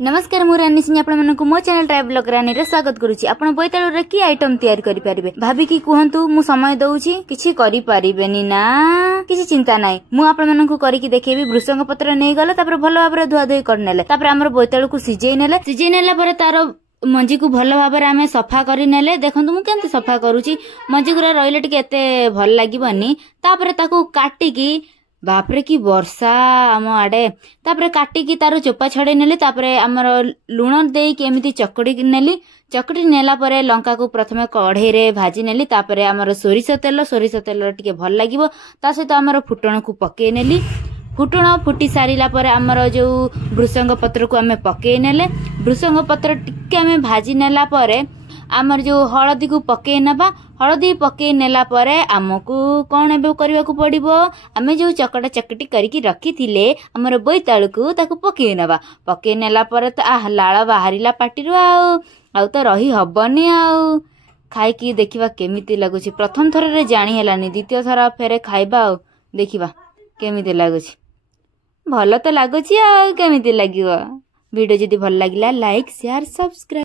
नमस्कार मु रानी सिंह आपण मानकु मो चैनल ट्राइब ब्लॉग रानी रे स्वागत करूची। आपण बोईताळु रे की आइटम तयार करि परिबे भाभी की कहंतु मु समय दउची किछि करि परिबेनी ना किछि चिंता नाही मु आपण मानकु करि की देखेबी। भृषंग पत्र नै गला तापर भलो भाबरे धुआ धुई करनेले तापर हमर बोईताळु को सिजेई नेला पर तार मंजी को भलो भाबरे आमे सफा करि नेले। देखंतु मु केंति सफा करूची मंजी गुरा रहिले टिके एते भल लागिबनी तापर ताकू काटी की बापरे की वर्षा आम आडे तापरे काटी की तारो चोपा छड़े नेली तापरे हमर लुण देई के एमिति चकड़ी नेली। चकड़ी नेला परे लंका को प्रथमे कढ़ई रे भाजी नेली तापरे हमर सोरिष तेल टिके भल लागिवो ता सहित हमर फुटण को पके नेली। फुटण फुटी सारिला परे हमर जो भृषंग पत्र को हमें पके नेले। भृषंग पत्र टिके हमें भाजी नेला परे आमर जो हळदी को पके नबा। हळदी पके नेला परे हमकु कोन एबे करबा को पड़िबो आमे जो चकटा चकटी करिकी रखी थिले हमर बोईताळु को ताको पके नबा। पके नेला परे त लाळ बाहरिला पाटिरु आउ तो रही हबनी आउ खाई की देखिबा केमिति लागुची। प्रथम थर रे जानी हेलानी द्वितीय थर फेरे खाइबा आउ देखिबा केमिति लागुची। भलो तो लागुची आउ केमिति लागिवो। वीडियो जदी भल लागिला लाइक शेयर सब्सक्राइब।